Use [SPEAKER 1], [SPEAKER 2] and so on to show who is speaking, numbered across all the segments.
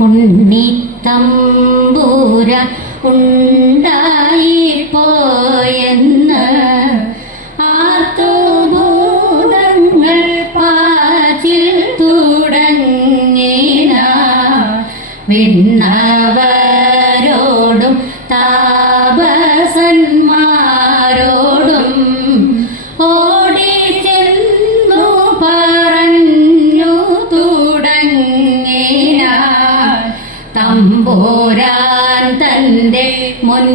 [SPEAKER 1] ഉണ്ണിത്തമ്പൂര ഉണ്ടായി പോയെന്ന് തമ്പൂരാൻ തന്റെ മുൻ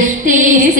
[SPEAKER 1] दृष्टिस्थितिसंहा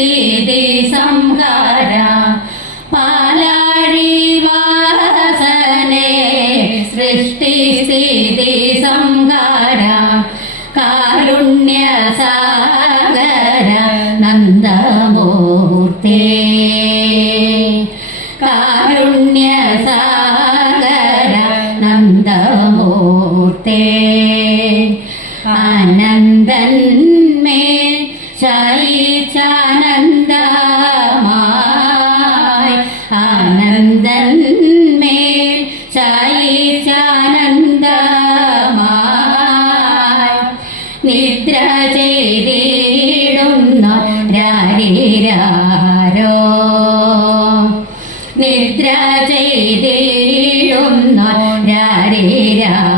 [SPEAKER 1] നിദ്ര ചെയ്തിരുന്നോരാരേരാ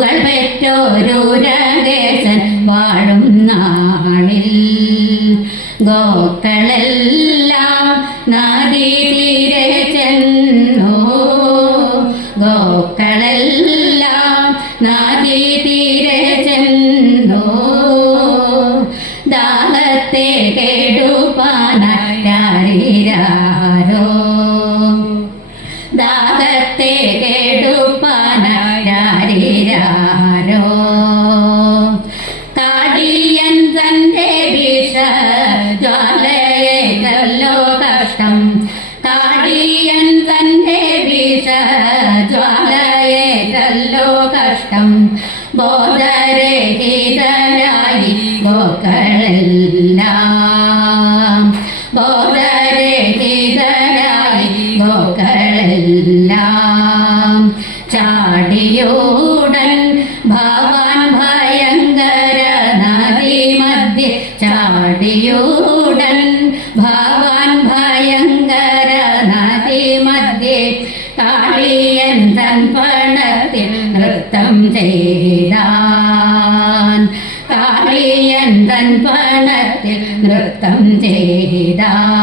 [SPEAKER 1] മക്കൾ പെറ്റോരൂരദേശൻ വാഴും നാളിൽ. ഗോ ഗോക്കളെല്ലാം ചാടിയോടൻ ഭവാൻ ഭയങ്കര നദി മധ്യ ചാടിയോടൻ ഭവാൻ ഭയങ്കര നദി മധ്യേ കാളിയൻ തൻ നൃത്തം ചെയ്താൻ. കാളിയൻ തൻ പണത്തിൽ നൃത്തം ചെയ്താൻ.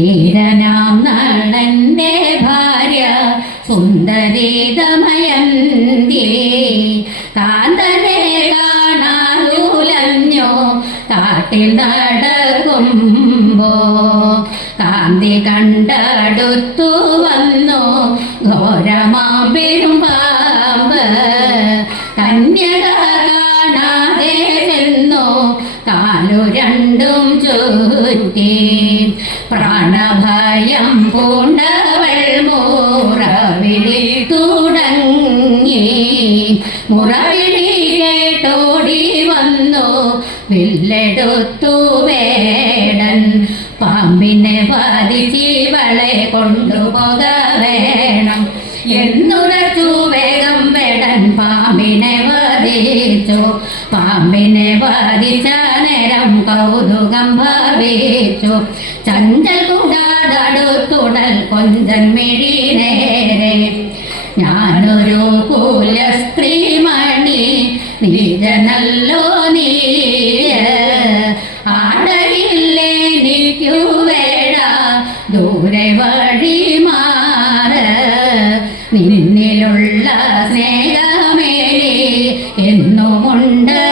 [SPEAKER 1] വീരനാം നടന്റെ ഭാര്യ സുന്ദരി ദമയന്തി കാന്തനെ കാണാതുലഞ്ഞോ കാട്ടിൽ നടക്കുമ്പോ. കാന്തി കണ്ടടുത്തു വന്നു ഘോരമാ പെരുമ്പാമ്പ് കന്യക കാണാതെ ചെന്നു കാലു രണ്ടും പ്രാണഭയം പൂണ്ടവൾ മോറവിളി തുടങ്ങി. മുറവിളി കേട്ടോടി വന്നു. വില്ലെടുത്തു വേടൻ. പാമ്പിനെ വധിച്ചിവളെ കൊണ്ടുപോക വേണം. എന്നുറച്ചു വേഗം വേടൻ പാമ്പിനെ വധിച്ചു. പാമ്പിനെ വധിച്ച നേരം കൗതുകം ഭവിച്ചു. ചഞ്ചൽ നീജനല്ലോ നീ ആടയില്ലെനിക്കു വേട. ദൂരെ വഴി മാറ. നിന്നിലുള്ള സ്നേഹമേലി എന്നുമുണ്ട്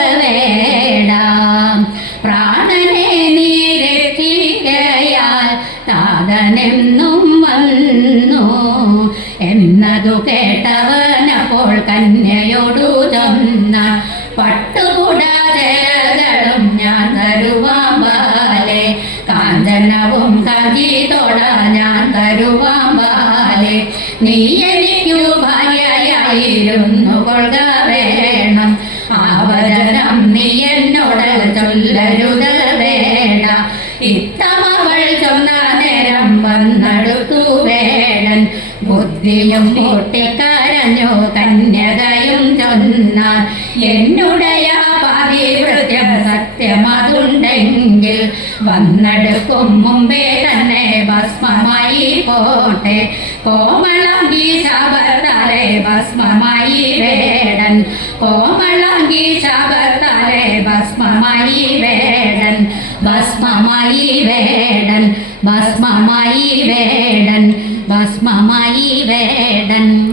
[SPEAKER 1] നീ എനിക്കു ഭാര്യയായിരുന്നു കൊള്ളുക വേണം ആവരണം നീ എന്നോട് ചൊല്ലരുത് വേണ ഇത്തമവൾ ചൊന്ന നേരം വന്നെടുത്തു വേടൻ ബുദ്ധിയും പൊട്ടിക്കരഞ്ഞു കന്യകയും ചൊന്ന എന്നുടയ പാതിവൃത്യം സത്യമതുണ്ടെങ്കിൽ വന്നെടുക്കും മുമ്പേ തന്നെ ഭസ്മമായി പോട്ടെ. കോമളാങ്കി ശാപത്താലെ ഭസ്മമായി വേടൻ. കോമളം ശാപത്താലെ ഭസ്മമായി വേടൻ. ഭസ്മമായി വേടൻ. ഭസ്മമായി വേടൻ. ഭസ്മമായി വേടൻ.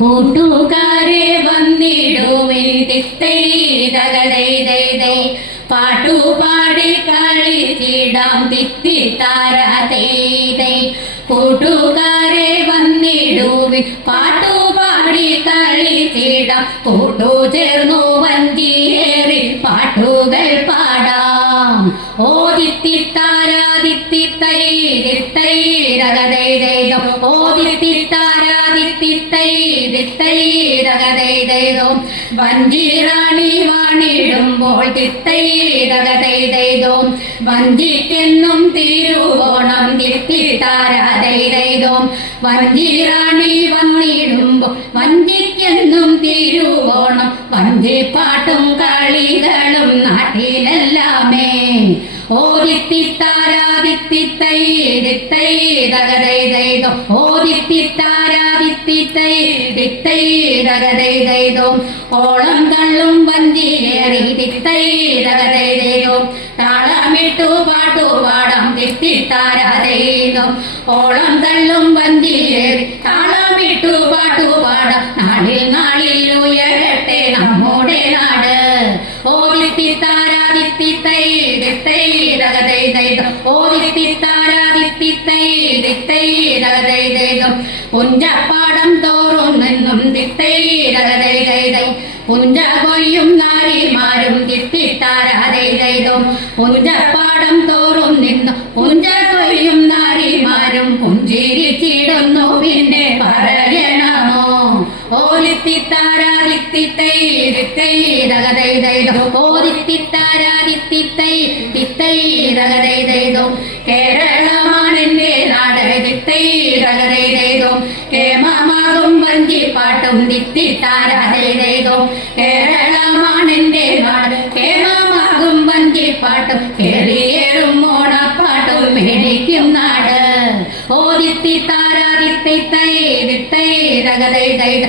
[SPEAKER 1] കൂട്ടുകാരെ വന്നിടുവിൻ തിത്തൈ തകതൈ തൈ പാട്ടുപാടി കളിച്ചിടാം തിത്തി താര കൂട്ടുകാരെ വന്നിടൂവി പാട്ടുപാടി കളിച്ചിടാം കൂട്ടു ചേർന്നു വഞ്ചിയേറി പാട്ടുകൾ പാടാം. ഓ രകതൈ ദൈ ദം ഓ ദിത്തിത്താര തിത്തൈ തിത്തൈ തകതൈതൈതോം വഞ്ചിറാണി വാണിടുമ്പോൾ തിത്തൈ തകതൈതൈതോം വഞ്ചിക്കെന്നും തിരുവോണം തിത്തിത്താരാതൈതൈതോം വഞ്ചിറാണി വന്നിടുമ്പോൾ വഞ്ചിക്കെന്നും തിരുവോണം. വഞ്ചിപ്പാട്ടും കളികളും നാട്ടിലെല്ലാമേ. ഓദിത്തിത്താരാദിത്തിത്തൈ ദിത്തൈ തകതൈതൈതോ ഓദിത്തിത്താരാദിത്തിത്തൈ ദിത്തൈ തകതൈതൈതോ ഓളം കള്ളും വഞ്ചിയേറി തിത്തൈ തകതൈതൈതോ താളമിട്ടു പാട്ടു പാടാം തിത്തിത്താരാതൈതോ ഓളം തള്ളും വഞ്ചിയേറി താളമിട്ടു പാട്ടു പാടാം നാളിൽ നാളിൽ ഉയരട്ടെ നമ്മുടെ നാട്. ദിത്തൈ ദിത്തൈ പുഞ്ചപ്പാടം തോറും നിന്നും തകതൈതൈതൈ പുഞ്ച കൊയ്യും നാരിമാരും തിത്തിത്താരാതൈതൈതോ പുഞ്ചപ്പാടം തോറും നിന്നും പുഞ്ച കൊയ്യും നാരിമാരും പുഞ്ചിരിച്ചിടുന്നു പിന്നെ പറയണമോ? ഓലിത്തിത്താരാദിത്തിത്തൈ ദിത്തൈ ദിത്തൈ തകതൈതൈതോ കേരളമാണെന്റെ നാട്. ദിത്തൈ തകതൈതൈതോ കേമമാകും വഞ്ചിപ്പാട്ടും ദിത്തിത്താരാതൈതൈതോ കേരളമാണെന്റെ നാട്. കേമമാകും വഞ്ചിപ്പാട്ടും കേറിയേറും ഓണപ്പാട്ടും മേടിക്കും നാട്. ഓദിത്തിത്താരാദിത്തിത്തൈ ദിത്തൈ തകതൈതൈത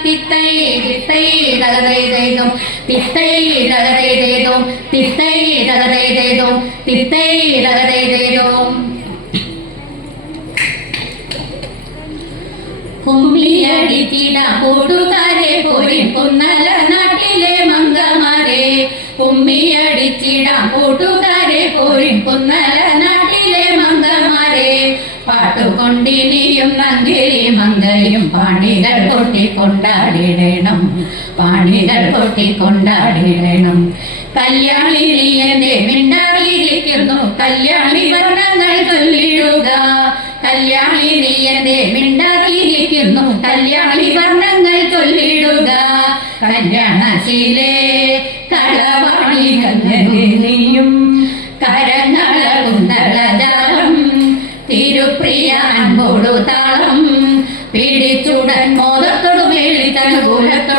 [SPEAKER 1] ഓദിത്തിത്താരാദിത്തിത്തൈ ദിത്തൈ തകതൈതൈതോ തിത്തൈ തകതൈതൈതോ തിത്തൈ തകതൈതൈതോ തിത്തൈ തകതൈതൈതോ പോയി കുന്നല നാട്ടിലെ മംഗമാരെ കുമ്മിയടിച്ചിട കൂട്ടുകാരെ പോയി കുന്നല നാട്ടിലെ മങ്കമാരെ പാട്ടുകൊണ്ടിനിയും നങ്കിരി മങ്കയും പാണികൾ കൊട്ടിക്കൊണ്ടാടിടണം പാണികൾ കൊട്ടി കൊണ്ടാടിയിടണം നീ എന്റെ മിണ്ടാതിരിക്കുന്നു കല്യാണി വർണങ്ങൾ ചൊല്ലിടുക. കല്യാണി നീ എന്റെ കല്യാണി വർണങ്ങൾ ചൊല്ലിടുക. കല്യാണശീലേ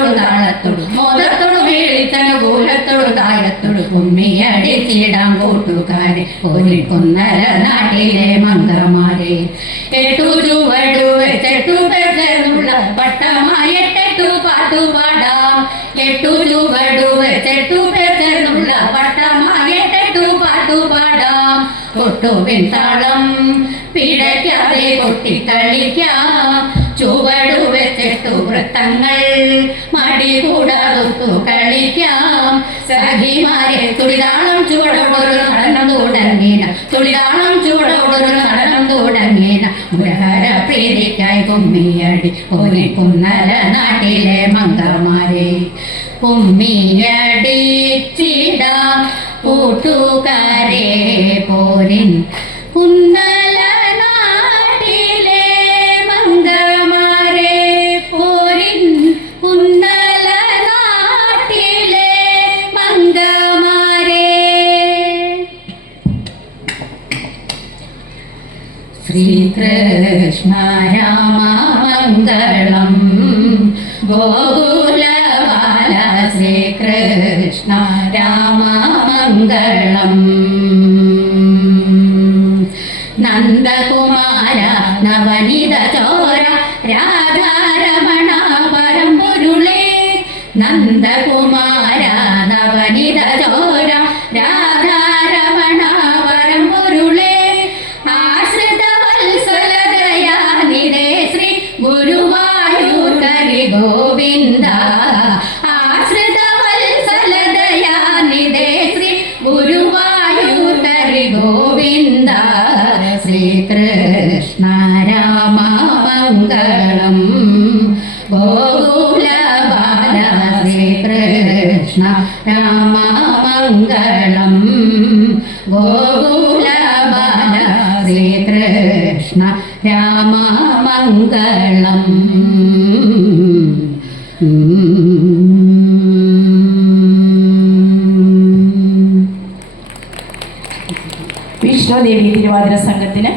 [SPEAKER 1] മേളിത്തനുകൂലത്തോടു താളത്തോടു മോദത്തോടു മേളിത്തനുകൂലത്തോടു താളത്തോടു കുമ്മിയടിച്ചിടാം കൂട്ടുകാരെ ഒരു കുന്നര നാട്ടിലെ മംഗമാരെ എട്ടു ചുവടു വെച്ചെട്ടു പേർന്നുള്ള പട്ടമായെട്ടു പാട്ടുപാടാം എട്ടു ചുവടു വെച്ചെട്ടു പേർന്നുള്ള പട്ടമായെട്ടു പാട്ടുപാടാം കൊട്ടുവിൻ താളം പിഴയ്ക്കാതെ കൊട്ടിക്കളിക്കാം. വൃത്തങ്ങൾ മടി കൂടാതൊത്തു കളിക്കാം. സഖിമാരെ തുളിതാളം ചൂടോടൊരു നടനം തുടങ്ങിയ തുളിതാളം ചൂടോടൊരു നടനം തുടങ്ങിയ മുരഹര പ്രീതിക്കായി കുമ്മിയടി ഒരു കുന്നല നാട്ടിലെ മംഗമാരെ കുമ്മിയടിച്ചിട കൂട്ടുകാരെ പോരിൻ. കുന്നല ശ്രീകൃഷ്ണ രാമമംഗളം ഗോകുലബാല ശ്രീകൃഷ്ണ രാമമംഗളം നന്ദകുമാര നവനിത ചോര രാധാരമണ പരമ്പൊരുളേ. നന്ദകുമാര ശ്രീകൃഷ്ണ ശ്രീകൃഷ്ണ
[SPEAKER 2] വിഷ്ണുദേവി തിരുവാതിര സംഘത്തിന്